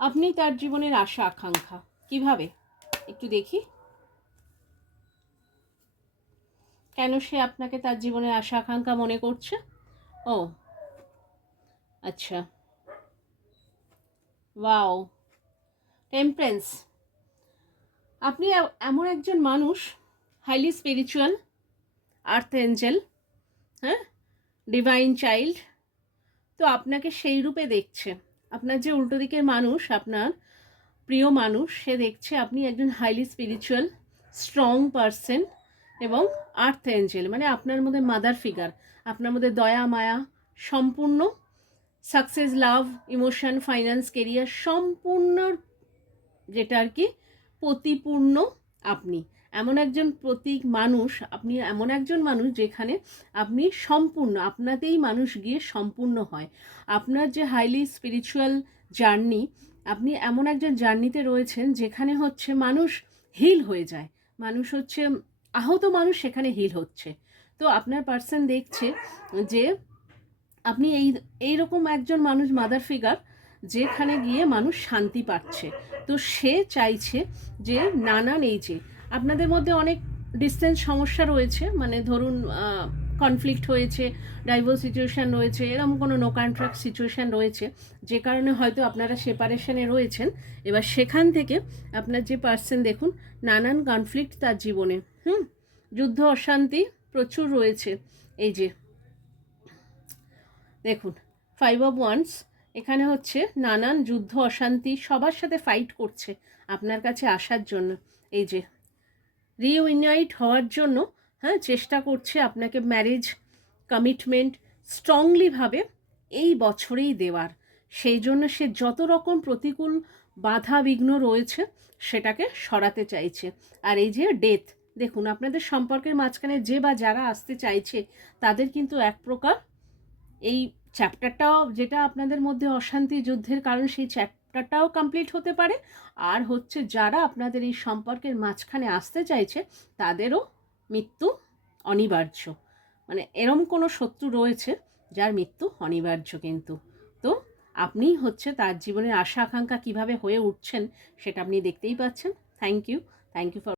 আপনি তার জীবনের আশা আকাঙ্ক্ষা কিভাবে, একটু দেখি কেন সে আপনাকে তার জীবনের আশা আকাঙ্ক্ষা মনে করছে। ও আচ্ছা, ওয়াও, টেম্পারেন্স। আপনি এমন একজন মানুষ, হাইলি স্পিরিচুয়াল, আর্থ এঞ্জেল, হ্যাঁ, ডিভাইন চাইল্ড। তো আপনাকে সেই রূপে দেখছে। আপনার যে উল্টো দিকের মানুষ, আপনার প্রিয় মানুষ, সে দেখছে আপনি একজন হাইলি স্পিরিচুয়াল স্ট্রং পারসন এবং আর্থ এঞ্জেল, মানে আপনার মধ্যে মাদার ফিগার, আপনার মধ্যে দয়া মায়া সম্পূর্ণ, সাকসেস, লাভ, ইমোশন, ফাইন্যান্স, কেরিয়ার সম্পূর্ণ, যেটা আর কি প্রতিপূর্ণ। আপনি এমন একজন প্রতীক মানুষ, আপনি এমন একজন মানুষ যেখানে আপনি সম্পূর্ণ, আপনাতেই মানুষ গিয়ে সম্পূর্ণ হয়। আপনার যে হাইলি স্পিরিচুয়াল জার্নি, আপনি এমন একজন জার্নিতে রয়েছেন যেখানে হচ্ছে মানুষ হিল হয়ে যায়, মানুষ হচ্ছে আহত মানুষ সেখানে হিল হচ্ছে। তো আপনার পার্সন দেখছে যে আপনি এইরকম একজন মানুষ, মাদার ফিগার, যেখানে গিয়ে মানুষ শান্তি পাচ্ছে। তো সে চাইছে যে নানান এই যে আপনাদের মধ্যে অনেক ডিস্টেন্স সমস্যা রয়েছে, মানে ধরুন কনফ্লিক্ট হয়েছে, ডাইভোর্স সিচুয়েশান রয়েছে, এরকম কোনো নো কন্ট্রাক্ট সিচুয়েশান রয়েছে, যে কারণে হয়তো আপনারা সেপারেশনে রয়েছেন। এবার সেখান থেকে আপনার যে পার্সন দেখুন নানান কনফ্লিক্ট তার জীবনে, যুদ্ধ অশান্তি প্রচুর রয়েছে। এই যে দেখুন 5 অফ ওয়ান্স, এখানে হচ্ছে নানান যুদ্ধ অশান্তি, সবার সাথে ফাইট করছে আপনার কাছে আসার জন্য। এই যে রিইউনাইট হওয়ার জন্য, হ্যাঁ, চেষ্টা করছে আপনাকে ম্যারেজ কমিটমেন্ট স্ট্রংলিভাবে এই বছরেই দেওয়ার। সেই জন্য সে যত রকম প্রতিকূল বাধা বিঘ্ন রয়েছে সেটাকে সরাতে চাইছে। আর এই যে ডেথ, দেখুন আপনাদের সম্পর্কের মাঝখানে যে বা যারা আসতে চাইছে তাদের কিন্তু এক প্রকার এই চ্যাপ্টারটাও, যেটা আপনাদের মধ্যে অশান্তি যুদ্ধের কারণ, সেই চ্যাপ্টারটাও কমপ্লিট হতে পারে। আর হচ্ছে যারা আপনাদের এই সম্পর্কের মাঝখানে আসতে চাইছে তাদেরও মৃত্যু অনিবার্য, মানে এরম কোনো শত্রু রয়েছে যার মৃত্যু অনিবার্য কিন্তু। তো আপনি হচ্ছে তার জীবনের আশা আকাঙ্ক্ষা কীভাবে হয়ে উঠছেন সেটা আপনি দেখতেই পাচ্ছেন। Thank you for